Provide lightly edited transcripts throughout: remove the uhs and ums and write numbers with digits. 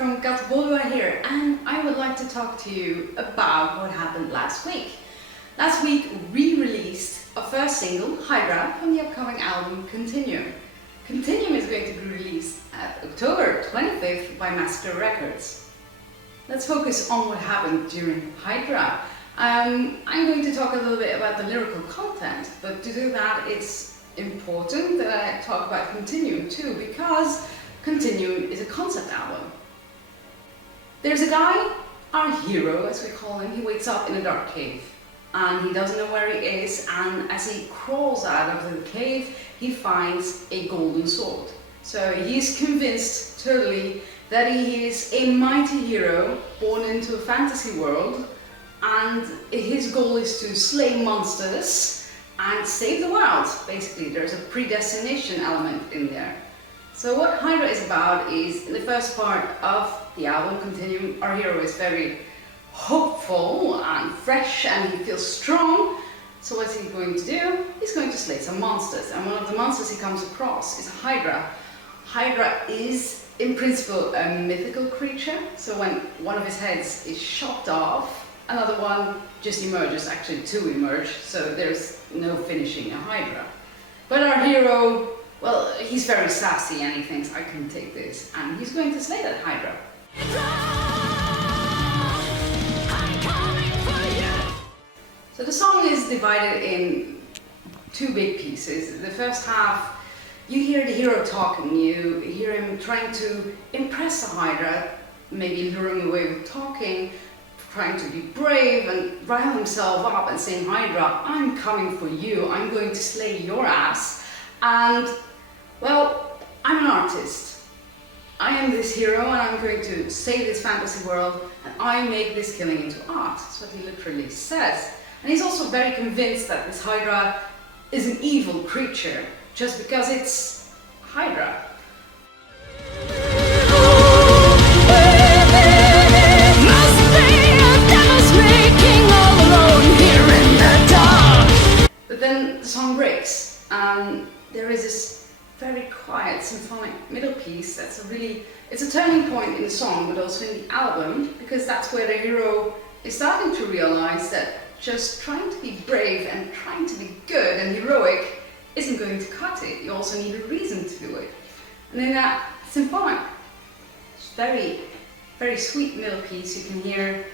from Cathubodua here, and I would like to talk to you about what happened last week. Last week we released our first single, Hydra, from the upcoming album Continuum. Continuum is going to be released at October 25th by Master Records. Let's focus on what happened during Hydra. I'm going to talk a little bit about the lyrical content, but to do that it's important that I talk about Continuum too, because Continuum is a concept album. There's a guy, our hero as we call him, he wakes up in a dark cave and he doesn't know where he is, and as he crawls out of the cave he finds a golden sword. So he's convinced totally that he is a mighty hero born into a fantasy world, and his goal is to slay monsters and save the world. Basically, there's a predestination element in there. So what Hydra is about is, in the first part of the album Continuum, our hero is very hopeful and fresh and he feels strong. So what's he going to do? He's going to slay some monsters, and one of the monsters he comes across is Hydra. Hydra is in principle a mythical creature, so when one of his heads is chopped off, another one just emerges, actually two emerge, so there's no finishing a Hydra. But our hero, well, he's very sassy and he thinks, I can take this, and he's going to slay that Hydra. So the song is divided in two big pieces. The first half, you hear the hero talking, you hear him trying to impress the Hydra, maybe lure him away with talking, trying to be brave and rile himself up and saying, Hydra, I'm coming for you, I'm going to slay your ass. And, well, I'm an artist. I am this hero and I'm going to save this fantasy world, and I make this killing into art. That's what he literally says. And he's also very convinced that this Hydra is an evil creature, just because it's Hydra. But then the song breaks, and there is this very quiet symphonic middle piece that's it's a turning point in the song, but also in the album, because that's where the hero is starting to realize that just trying to be brave and trying to be good and heroic isn't going to cut it. You also need a reason to do it. And in that symphonic, very, very sweet middle piece, you can hear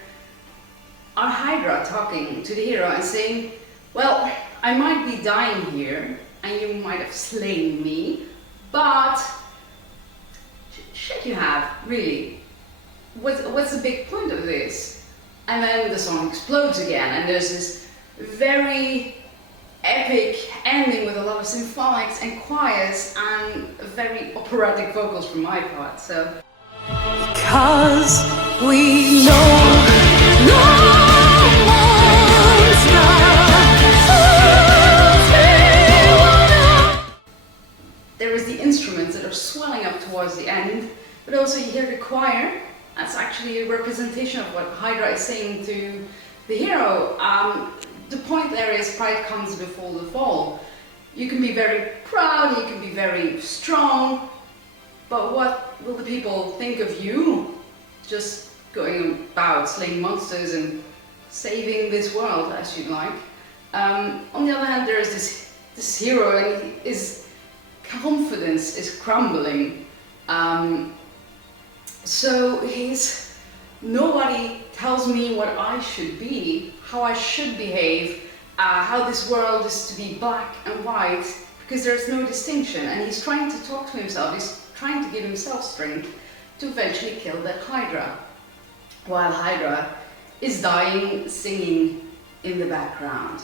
our Hydra talking to the hero and saying, well, I might be dying here and you might have slain me, but should you have, really? What's the big point of this? And then the song explodes again, and there's this very epic ending with a lot of symphonics and choirs and very operatic vocals from my part. So, because we know there is the instruments that are swelling up towards the end, but also you hear the choir. That's actually a representation of what Hydra is saying to the hero. The point there is pride comes before the fall. You can be very proud, you can be very strong, but what will the people think of you? Just going about slaying monsters and saving this world as you like. On the other hand, there is this hero, and his confidence is crumbling. So nobody tells me what I should be, how I should behave, how this world is to be black and white, because there's no distinction. And he's trying to talk to himself, he's trying to give himself strength to eventually kill that Hydra, while Hydra is dying, singing in the background.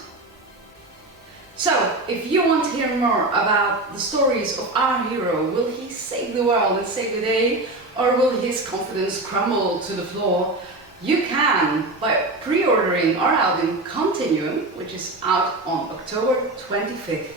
So, if you want to hear more about the stories of our hero, will he save the world and save the day, or will his confidence crumble to the floor? You can by pre-ordering our album Continuum, which is out on October 25th.